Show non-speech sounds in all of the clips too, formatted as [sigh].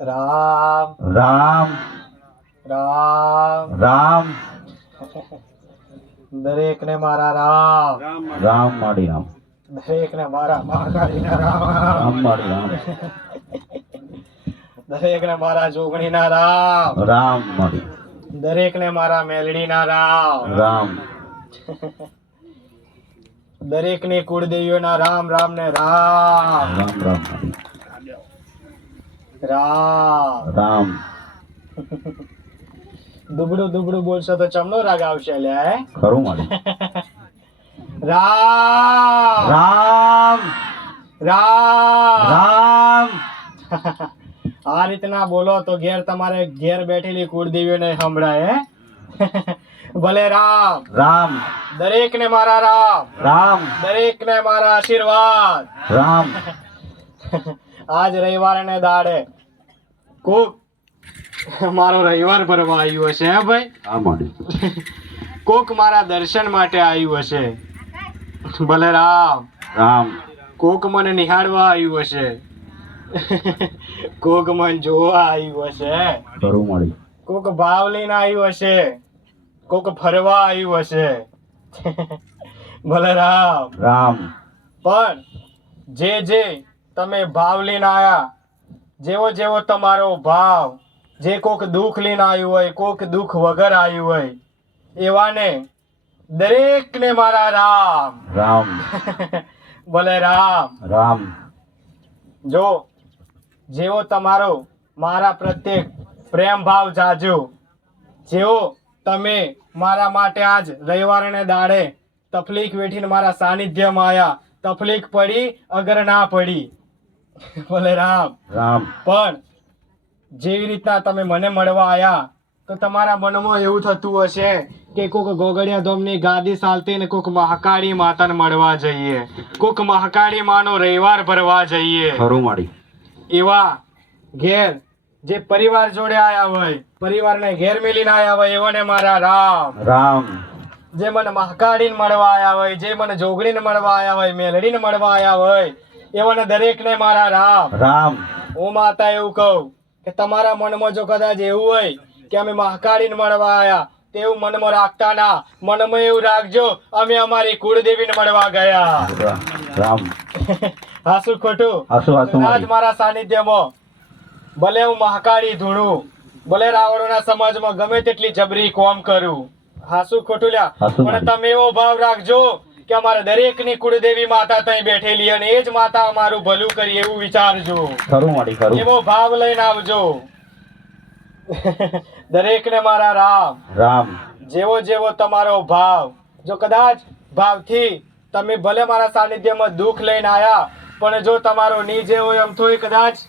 રામ. રામ. રામ. રામ. દરેક ને મારા રામ. રામ માડી રામ દરેક ને મારા મહાકાળીના રામ. રામ માડી રામ. દરેક ને મારા જોગણીના રામ. રામ માડી દરેક ને મારા મેલડીના રામ. રામ. દરેકની કુળદેવીઓના રામ રામ ને રામ. રામ રામ માડી રામ. રામ. દુબડું દુબડું બોલશો તો ચમનો રાગ આવશે લ્યા હે? ખરું માડી રામ. રામ. રામ. રામ. [laughs] આ રીતના બોલો તો ઘેર તમારે ઘેર બેઠેલી કુળદેવીઓને સંભળાય હે? [laughs] ભલે રામ. રામ. દરેક ને મારા રામ. રામ. દરેક ને મારા આશીર્વાદ. રામ. [laughs] આજ રવિવાર ને દાડે. કોક મારો રવિવાર ભરવા આવ્યું હશે હે ભાઈ? આ માડી. કોક મારા દર્શન માટે આવ્યું હશે. ભલે રામ. રામ. કોક મને નિહાળવા આવ્યું હશે. કોક મને જોવા આવ્યું હશે. કોક ભાવ લઈને આવ્યું હશે. કોક ફરવા આવ્યું હશે. ભલે રામ. રામ. પણ જે જે તમે ભાવ લઈને આવ્યા જેવો જેવો તમારો ભાવ જે કોક દુઃખ લઈને આવ્યું હોય કોક દુઃખ વગર આવ્યું હોય એવાને દરેકને મારા રામ. રામ. [laughs] ભલે રામ. રામ. જો જેવો તમારો મારા પ્રત્યે પ્રેમ ભાવ જાજો. જેવો તમે મારા માટે આજ રવિવારને દાડે તકલીફ વેઠીને મારા સાનિધ્યમાં આવ્યા તકલીફ પડી અગર ના પડી. [laughs] ભલે રામ. રામ. પણ જેવી રીતના તમે મને મળવા આવ્યા તો તમારા મનમાં એવું થતું હશે કે કોક ગોગડિયા ધોમની ગાદી ચાલતી ને કોક મહાકાળી માતાને મળવા જઈએ. કોક મહાકાળી માનો રવિવાર ભરવા જઈએ. ખરું માડી. એવા ઘેર જે પરિવાર જોડે આયા હોય પરિવારને ઘેર મેલીને આયા હોય એવાને મારા રામ. રામ. જે મને મહાકાળીને મળવા આયા હોય જે મને જોગડીને મળવા આયા હોય મેલડીને મળવા આયા હોય એવાને દરેકને મારા રામ. રામ. હું માતા એવું કહું કે તમારા મનમાં જો કદાચ એવું હોય કે અમે મહાકાળીને મળવા આવ્યા તેવું મનમાં રાખતા ના. મનમાં એવું રાખજો અમે અમારી કુળદેવીને મળવા ગયા. રામ. હાસુ ખોટું. હાસુ હાસુ આજ મારા. સાનિધ્યમાં. ભલે હું મહાકાળી ધૂણું ભલે રાવણોના સમાજમાં ગમે તેટલી જબરી કોમ કરું. હાસુ ખોટું લ્યા. પણ તમે એવો ભાવ રાખજો કે અમારા દરેકની કુળદેવી માતા ત્યાં બેઠેલી અને એ જ માતા અમારું ભલું કરી એવું વિચારજો. ખરું માડી ખરું. એવો ભાવ લઈને આવજો. દરેકને મારા રામ. રામ. જેવો જેવો તમારો ભાવ. જો કદાચ ભાવથી તમે ભલે મારા સાનિધ્યમાં દુઃખ લઈને આયા પણ જો તમારો નીચે હોય એમ થોય કદાચ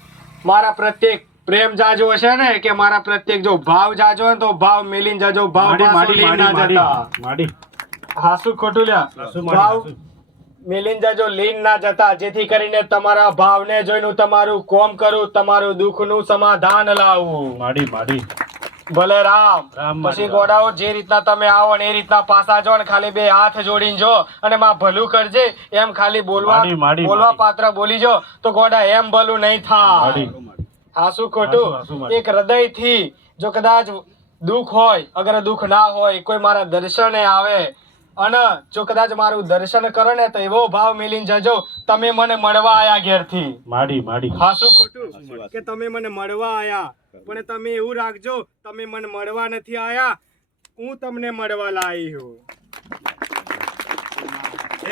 મારા પ્રત્યેક પ્રેમ જાજો હશે ને કે મારા પ્રત્યેક જો ભાવ જાજો હોય ને તો ભાવ મેલીને જાજો ભાવ ના જતા. માડી. હાસુ ખોટું લ્યા ભાવ મિલિન જાજો લીન ના જતા જેથી કરીને તમારા ભાવને જોઈને હું તમારું કોમ કરું તમારું દુઃખનું સમાધાન લાવું. માડી માડી. ભલે રામ. પછી ગોડાઓ જે રીતના તમે આવો ને એ રીતના પાછા જો ને ખાલી બે હાથ જોડીને જો અને માં ભલું કરજે એમ ખાલી બોલવા બોલવા પાત્ર બોલી જો તો ગોડા એમ ભલું નહીં થાય. હાસુ ખોટું. એક હૃદયથી જો કદાચ દુઃખ હોય અગર દુઃખ ના હોય કોઈ મારા દર્શને આવે અને જો કદાચ મારું દર્શન કરો ને તો એવો ભાવ મિલીને જજો તમે મને મળવા આયા ઘેરથી. માડી માડી. હાસુ ખોટું. કે તમે મને મળવા આયા. પણ તમે એવું રાખજો તમે મને મળવા નથી આયા. હું તમને મળવા લાવી હું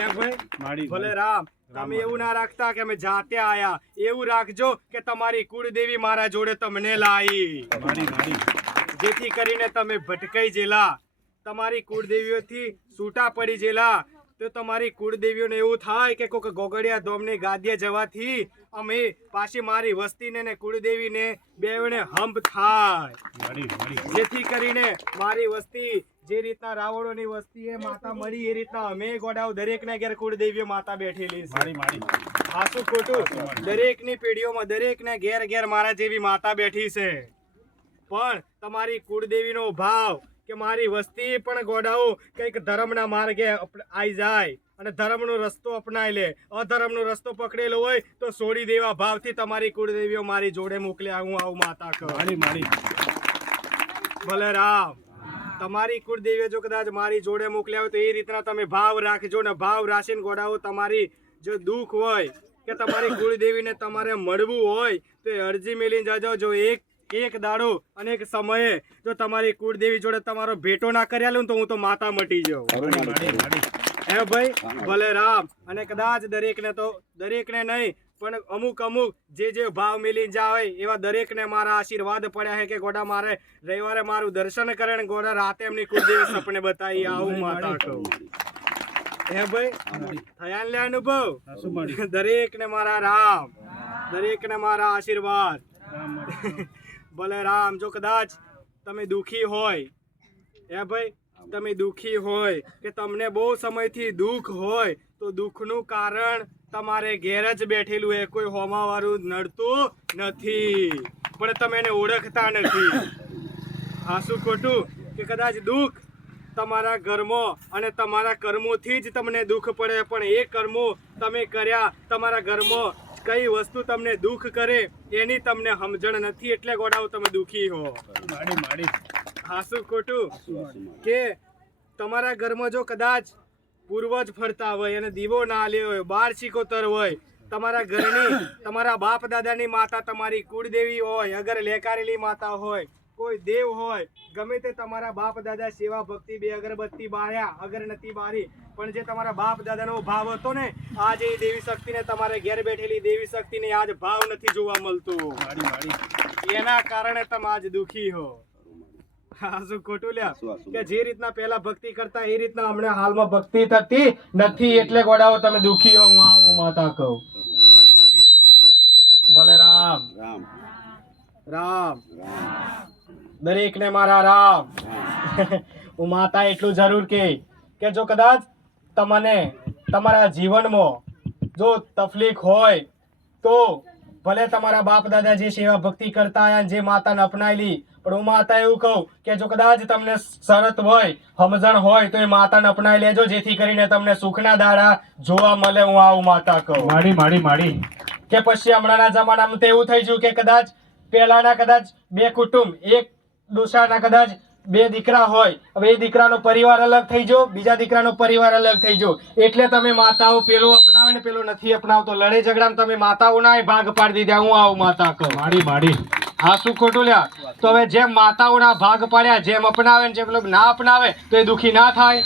એમ ભાઈ? માડી ભલે રામ. તમે એવું ના રાખતા કે અમે જાતે આયા. એવું રાખજો કે તમારી કુળદેવી મારા જોડે તમને લાવી જેથી કરીને તમે ભટકાઈ જેલા. તમારી કુળદેવીઓથી છૂટા પડી જેલા. તો તમારી કુળદેવીઓને એવું થાય કે કોઈક ગોગડિયા ધોમની ગાદીએ જવાથી અમે પાછી મારી વસ્તીને ને કુળદેવીને બેવને હંપ થાય. જેથી કરીને મારી વસ્તી જે રીતના રાવણોની વસ્તી એ માતા મળી એ રીતના અમે ગોડાઓ દરેકને ઘેર કુળદેવીઓ માતા બેઠેલી છે. હાસું ખોટું. દરેકની પેઢીઓમાં દરેકને ઘેર ઘેર મારા જેવી માતા બેઠી છે. પણ તમારી કુળદેવીનો ભાવ કે મારી વસ્તી પણ ગોડાઓ કંઈક ધર્મના માર્ગે આવી જાય અને ધર્મનો રસ્તો અપનાવી લે. અધર્મનો રસ્તો પકડેલો હોય તો છોડી દેવા ભાવથી તમારી કુળદેવીઓ મારી જોડે મોકલે હું આવું માતા કહું મારી રામ. તમારી કુળદેવીઓ જો કદાચ મારી જોડે મોકલ્યા હોય તો એ રીતના તમે ભાવ રાખજો ને ભાવ રાખીને ગોડાઓ તમારી જો દુઃખ હોય કે તમારી કુળદેવીને તમારે મળવું હોય તો એ અરજી મેલીને જજો. જો એક એક દાડો અને એક સમયે જો તમારી કુળદેવી જોડે તમારો ભેટો ના કર્યા ને તો હું તો માતા મટી જાઉં. હે ભાઈ ભલે રામ અને કદાચ દરેકને તો દરેકને નહીં પણ અમુક અમુક જે જે ભાવ મિલી જાય એવા દરેકને મારા આશીર્વાદ પડ્યા છે કે ગોડા મારે રવિવારે મારું દર્શન કરે ને ગોડા રાતે એમની કુળદેવી સપને બતાવી આવું માતા કહું. હે ભાઈ થયા લે અનુભવ? દરેકને મારા રામ દરેકને મારા આશીર્વાદ. ભલે રામ જો કદાચ તમે દુખી હોય, હે ભાઈ? તમે દુખી હોય, કે તમને બહુ સમયથી દુઃખ હોય, તો દુઃખનું કારણ તમારે ઘેર જ બેઠેલું એ કોઈ હોમાવાળું નડતું નથી. પણ તમે એને ઓળખતા નથી. આ શું ખોટું, કે કદાચ દુઃખ તમારા ઘરમાં અને તમારા કર્મોથી જ તમને દુઃખ પડે, પણ એ કર્મો તમે કર્યા, તમારા ઘરમાં કઈ વસ્તુ તમને દુઃખ કરે એની તમને સમજણ નથી એટલે ગોડાઓ તમે દુઃખી હો. માડી માડી. હા શું ખોટું કે તમારા ઘરમાં જો કદાચ પૂર્વજ ફરતા હોય અને દીવો ના લ્યો હોય બાર શીખોતર હોય તમારા ઘરની તમારા બાપ દાદાની માતા તમારી કુળદેવી હોય અગર લેકારેલી માતા હોય કોઈ દેવ હોય ગમે તે તમારા બાપ દાદા સેવા ભક્તિ બે અગરબત્તી બાર્યા અગર નથી બારી પણ જે તમારા બાપ દાદાનો ભાવ હતો ને આજે એ દેવી શક્તિને તમારે ઘેર બેઠેલી દેવી શક્તિને આજ ભાવ નથી જોવા મળતો. એના કારણે તમે આજ દુખી હો. શું ખોટું લ્યા? કે જે રીતના પહેલા ભક્તિ કરતા એ રીતના હમણાં હાલમાં ભક્તિ થતી નથી એટલે ગોડાઓ તમે દુખી હો હું આવું માતા કહું. ભલે રામ. રામ. રામ. દરેકને મારા રામ. હું માતા એટલું જરૂર કે કે જો કદાચ તમને તમારા જીવનમાં જો તકલીફ હોય તો ભલે તમારા બાપ દાદા જે સેવા ભક્તિ કરતા આવ્યા જે માતાને અપનાવેલી પણ હું માતા એવું કહું કે જો કદાચ તમને શરત હોય સમજણ હોય તો એ માતાને અપનાવી લેજો જેથી કરીને તમને સુખના દાડા જોવા મળે. હું આવું માતા કહું. માડી માડી માડી. કે પછી હમણાંના જમાનામાં તો એવું થઈ ગયું કે કદાચ પહેલાના કદાચ બે કુટુંબ એક ડોસાના કદાચ બે દીકરા હોય હવે એ દીકરાનો પરિવાર અલગ થઈ જો બીજા દીકરાનો પરિવાર અલગ થઈ જો એટલે તમે માતાઓ પેલો અપનાવે ને પેલો નથી અપનાવતો. લડાઈ ઝઘડામાં તમે માતાઓના ભાગ પાડી દીધા. હું આવું માતા કહું. માડી માડી. હા શું ખોટું લ્યા? તો હવે જેમ માતાઓના ભાગ પાડ્યા જેમ અપનાવે ને જેમ પેલો ના અપનાવે તો એ દુઃખી ના થાય.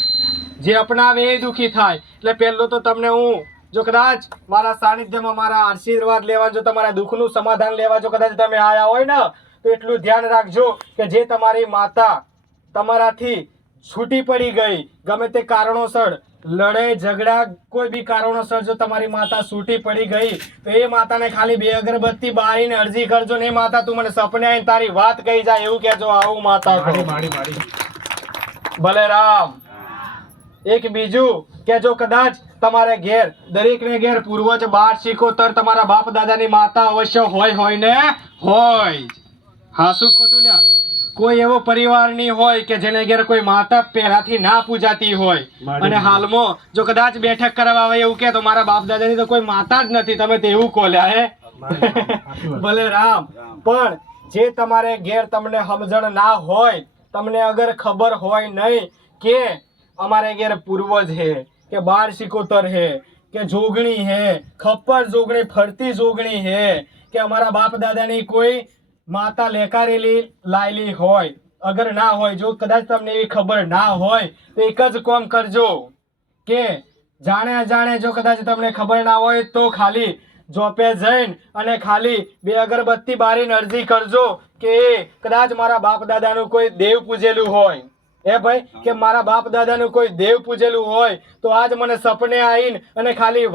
જે અપનાવે એ દુઃખી થાય. એટલે પહેલું તો તમને હું જો કદાચ મારા સાનિધ્યમાં મારા આશીર્વાદ લેવા જો તમારા દુઃખનું સમાધાન લેવા જો કદાચ તમે આયા હોય ને તો એટલું ધ્યાન રાખજો કે જે તમારી માતા તમારાથી છૂટી પડી ગઈ ગમે તે કારણોસર લડાઈ ઝઘડા કોઈ બી કારણોસર જો તમારી માતા છૂટી પડી ગઈ તો એ માતાને ખાલી બે અગરબત્તી બારીને અરજી કરજો ને માતા તું મને સપને આવીને તારી વાત કહી જાય એવું કહેજો આવું માતા ભલે રામ એક બીજું કે જો કદાચ તમારે ઘેર દરેકને ઘેર પૂર્વજ બાર શીખોતર તમારા બાપ દાદાની માતા અવશ્ય હોય હોય ને? હોય. હા શું ખોટું લ્યા કોઈ એવો પરિવાર નહીં હોય કે જેને ઘેર કોઈ માતા પહેલાથી ના પૂજાતી હોય. અને હાલમાં જો કદાચ બેઠક કરવા આવે એવું કે તો મારા બાપ દાદાની તો કોઈ માતા જ નથી તમે તેવું કોલ્યા હે. ભલે રામ પણ જે તમારે ઘેર તમને સમજણ ના હોય તમને અગર ખબર હોય નહીં કે અમારે ઘેર પૂર્વજ હે કે બાર સિકોતર હે કે જોગણી હે ખપ્પર જોગણી ફરતી જોગણી હે કે અમારા બાપ દાદાની કોઈ માતા લેકારેલી લાયેલી હોય, અગર ના હોય, જો કદાચ તમને એવી ખબર ના હોય, તો એક જ કોમ કરજો કે જાણે અજાણે જો કદાચ તમને ખબર ના હોય, તો ખાલી જોપે જઈને અને ખાલી બે અગરબત્તી બારીને અરજી કરજો કે કદાચ મારા બાપ દાદાનું કોઈ દેવ પૂજેલું હોય. એ ભાઈ? કે મારા બાપ દાદાનું કોઈ દેવ પૂજેલું હોય, તો આજ મને સપને આવીને અને ખાલી